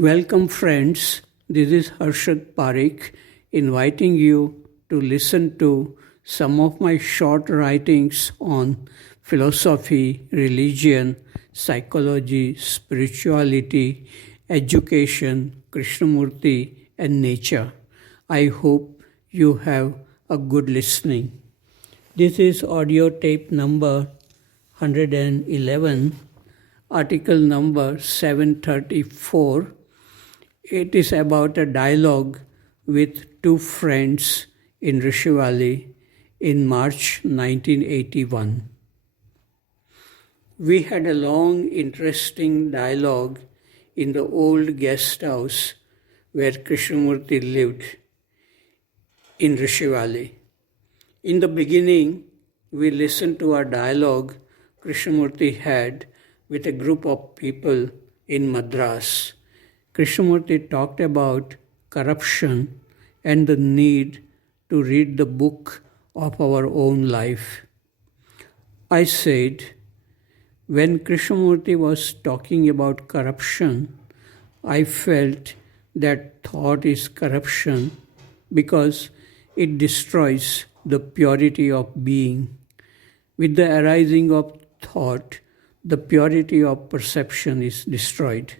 Welcome, friends. This is Harshad Parekh inviting you to listen to some of my short writings on philosophy, religion, psychology, spirituality, education, Krishnamurti, and nature. I hope you have a good listening. This is audio tape number 111, article number 734. It is about a dialogue with two friends in Rishi Valley in March 1981. We had a long, interesting dialogue in the old guest house where Krishnamurti lived in Rishi Valley. In the beginning, we listened to a dialogue Krishnamurti had with a group of people in Madras. Krishnamurti talked about corruption and the need to read the book of our own life. I said, when Krishnamurti was talking about corruption, I felt that thought is corruption because it destroys the purity of being. With the arising of thought, the purity of perception is destroyed.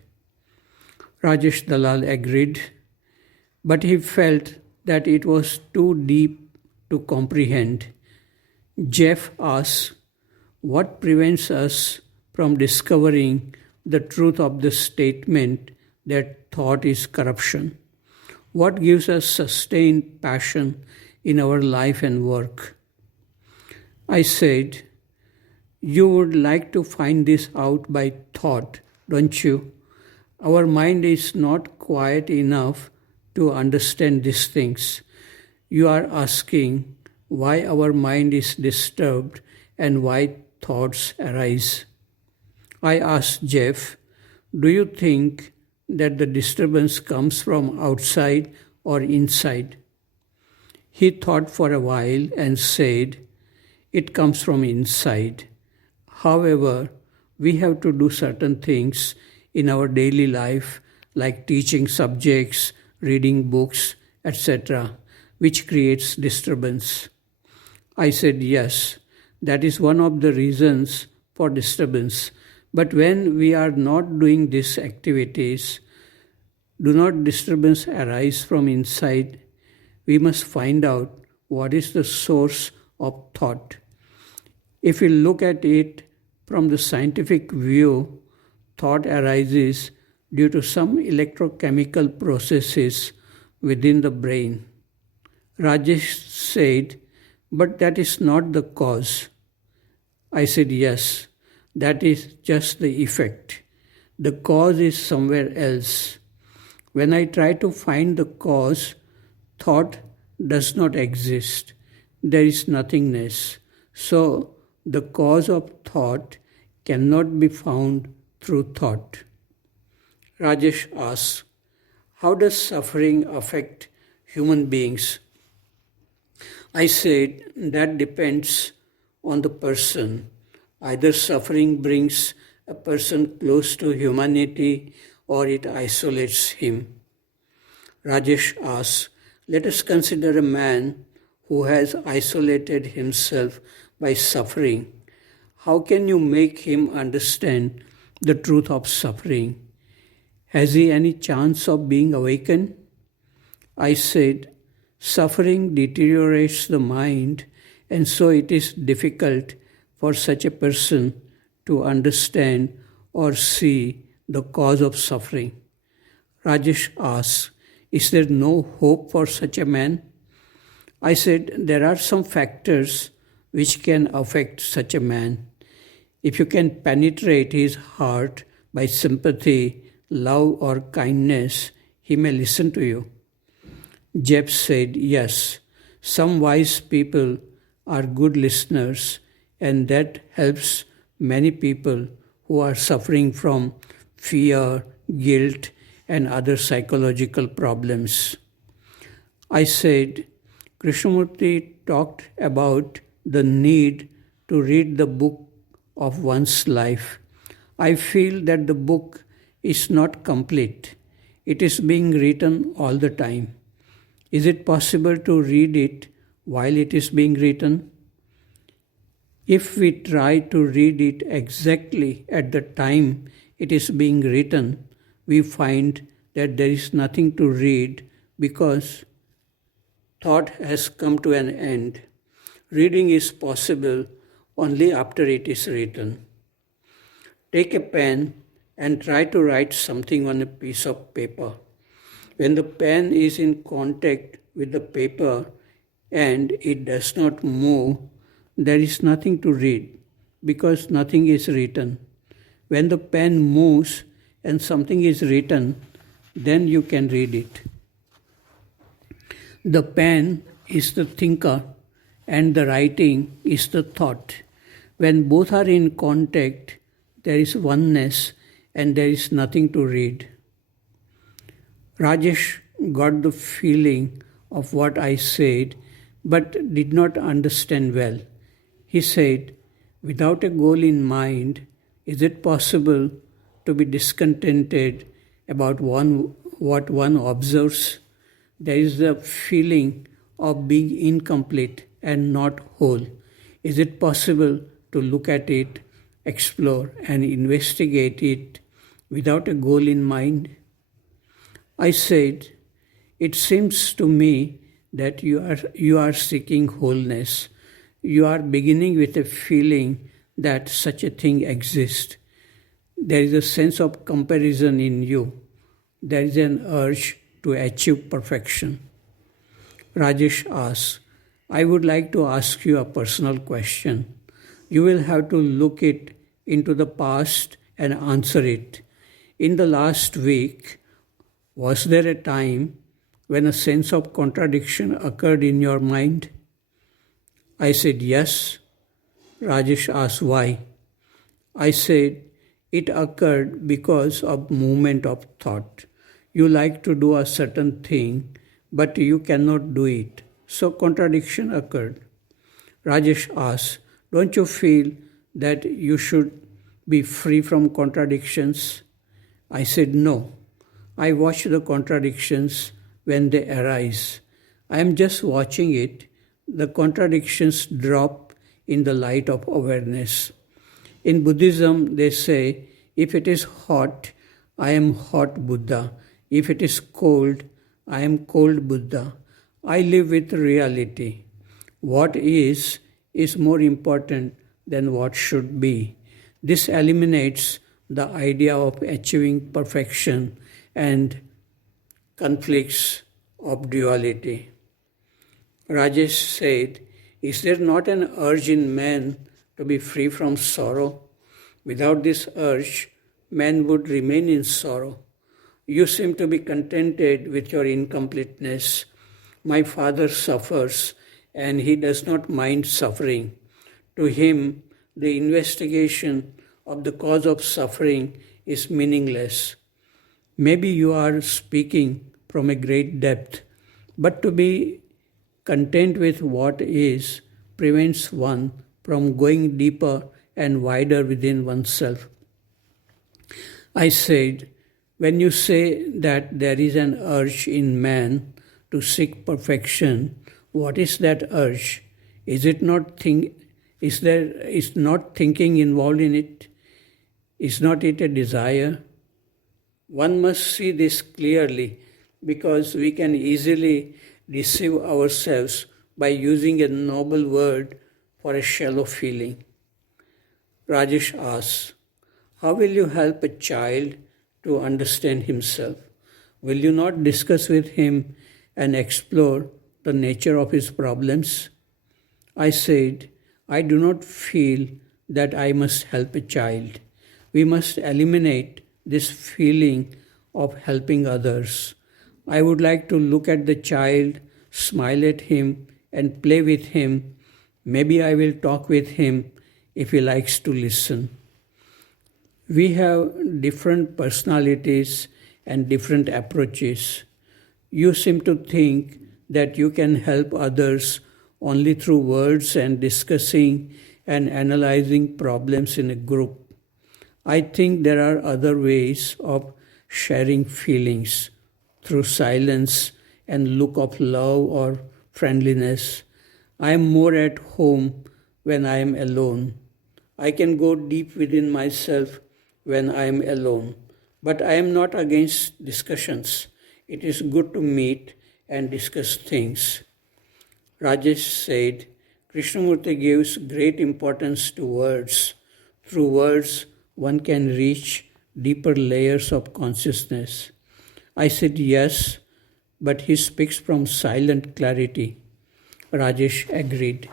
Rajesh Dalal agreed, but he felt that it was too deep to comprehend. Jeff asked, what prevents us from discovering the truth of the statement that thought is corruption? What gives us sustained passion in our life and work? I said, you would like to find this out by thought, don't you? Our mind is not quiet enough to understand these things. You are asking why our mind is disturbed and why thoughts arise. I asked Jeff, do you think that the disturbance comes from outside or inside? He thought for a while and said, it comes from inside. However, we have to do certain things in our daily life, like teaching subjects, reading books, etc., which creates disturbance. I said, yes, that is one of the reasons for disturbance. But when we are not doing these activities, do not disturbance arise from inside? We must find out what is the source of thought. If we look at it from the scientific view, thought arises due to some electrochemical processes within the brain. Rajesh said, but that is not the cause. I said, yes, that is just the effect. The cause is somewhere else. When I try to find the cause, thought does not exist. There is nothingness. So, the cause of thought cannot be found through thought. Rajesh asks, how does suffering affect human beings? I said, that depends on the person. Either suffering brings a person close to humanity or it isolates him. Rajesh asks, let us consider a man who has isolated himself by suffering. How can you make him understand the truth of suffering? Has he any chance of being awakened? I said, suffering deteriorates the mind, and so it is difficult for such a person to understand or see the cause of suffering. Rajesh asks, is there no hope for such a man? I said, there are some factors which can affect such a man. If you can penetrate his heart by sympathy, love, or kindness, he may listen to you. Jeb said, yes, some wise people are good listeners, and that helps many people who are suffering from fear, guilt, and other psychological problems. I said, Krishnamurti talked about the need to read the book of one's life. I feel that the book is not complete. It is being written all the time. Is it possible to read it while it is being written? If we try to read it exactly at the time it is being written, we find that there is nothing to read because thought has come to an end. Reading is possible only after it is written. Take a pen and try to write something on a piece of paper. When the pen is in contact with the paper and it does not move, there is nothing to read because nothing is written. When the pen moves and something is written, then you can read it. The pen is the thinker and the writing is the thought. When both are in contact, there is oneness and there is nothing to read. Rajesh got the feeling of what I said but did not understand well. He said, without a goal in mind, is it possible to be discontented about what one observes? There is the feeling of being incomplete and not whole. Is it possible to look at it, explore, and investigate it without a goal in mind? I said, it seems to me that you are seeking wholeness. You are beginning with a feeling that such a thing exists. There is a sense of comparison in you. There is an urge to achieve perfection. Rajesh asks, I would like to ask you a personal question. You will have to look it into the past and answer it. In the last week, was there a time when a sense of contradiction occurred in your mind? I said yes. Rajesh asked why. I said it occurred because of movement of thought. You like to do a certain thing, but you cannot do it. So contradiction occurred. Rajesh asked, don't you feel that you should be free from contradictions? I said no. I watch the contradictions when they arise. I am just watching it. The contradictions drop in the light of awareness. In Buddhism, they say, if it is hot, I am hot Buddha. If it is cold, I am cold Buddha. I live with reality. What is more important than what should be. This eliminates the idea of achieving perfection and conflicts of duality. Rajesh said, is there not an urge in man to be free from sorrow? Without this urge, man would remain in sorrow. You seem to be contented with your incompleteness. My father suffers and he does not mind suffering. To him, the investigation of the cause of suffering is meaningless. Maybe you are speaking from a great depth, but to be content with what is prevents one from going deeper and wider within oneself. I said, when you say that there is an urge in man to seek perfection, what is that urge? Is not thinking involved in it? Is not it a desire? One must see this clearly because we can easily deceive ourselves by using a noble word for a shallow feeling. Rajesh asks, how will you help a child to understand himself? Will you not discuss with him and explore the nature of his problems? I said, I do not feel that I must help a child. We must eliminate this feeling of helping others. I would like to look at the child, smile at him, and play with him. Maybe I will talk with him if he likes to listen. We have different personalities and different approaches. You seem to think that you can help others only through words and discussing and analyzing problems in a group. I think there are other ways of sharing feelings. through silence and look of love or friendliness. I am more at home when I am alone. I can go deep within myself when I am alone. But I am not against discussions. It is good to meet and discuss things. Rajesh said, Krishnamurti gives great importance to words. Through words, one can reach deeper layers of consciousness. I said yes, but he speaks from silent clarity. Rajesh agreed.